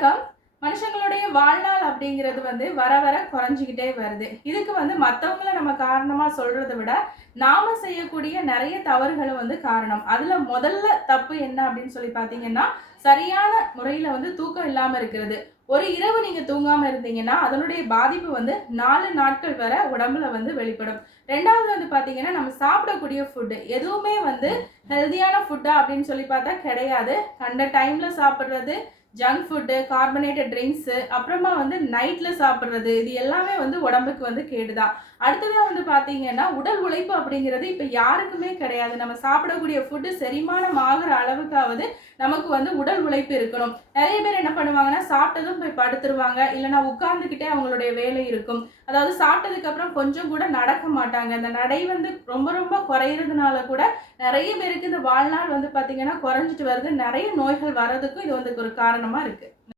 வணக்கம். மனுஷங்களுடைய வாழ்நாள் அப்படிங்கிறது வர வர குறைஞ்சிக்கிட்டே வருது. இதுக்கு மத்தவங்கள நம்ம காரணமா சொல்றத விட, நாம செய்யக்கூடிய நெறைய தவறுகளும் காரணம். அதுல முதல்ல தப்பு என்ன அப்படின்னு சொல்லி பார்த்தீங்கன்னா, சரியான முறையில தூக்கம் இல்லாம இருக்கிறது. ஒரு இரவு நீங்க தூங்காம இருந்தீங்கன்னா, அதனுடைய பாதிப்பு 4 நாட்கள் வர உடம்புல வெளிப்படும். 2வது பார்த்தீங்கன்னா, நம்ம சாப்பிடக்கூடிய ஃபுட் எதுவுமே ஹெல்தியான ஃபுட்டா அப்படின்னு சொல்லி பார்த்தா கிடையாது. கண்ட டைம்ல சாப்பிடுறது, ஜங்க் ஃபுட்டு, கார்பனேட்டட் ட்ரிங்க்ஸு, அப்புறமா நைட்ல சாப்பிடுறது, இது எல்லாமே உடம்புக்கு கேடுதான். அடுத்ததா பார்த்தீங்கன்னா, உடல் உழைப்பு அப்படிங்கிறது இப்ப யாருக்குமே கிடையாது. நம்ம சாப்பிடக்கூடிய ஃபுட்டு செரிமானம் ஆகுற அளவுக்காவது நமக்கு உடல் உழைப்பு இருக்கணும். நிறைய பேர் என்ன பண்ணுவாங்கன்னா, சாப்பிட்டதும் போய் படுத்துருவாங்க. இல்லைன்னா உட்கார்ந்துக்கிட்டே அவங்களுடைய வேலை இருக்கும். அதாவது சாப்பிட்டதுக்கு அப்புறம் கொஞ்சம் கூட நடக்க மாட்டாங்க. இந்த நடை ரொம்ப ரொம்ப குறையிறதுனால கூட நிறைய பேருக்கு இந்த வாழ்நாள் பார்த்தீங்கன்னா குறைஞ்சிட்டு வருது. நிறைய நோய்கள் வர்றதுக்கும் இது ஒரு காரணமா இருக்கு.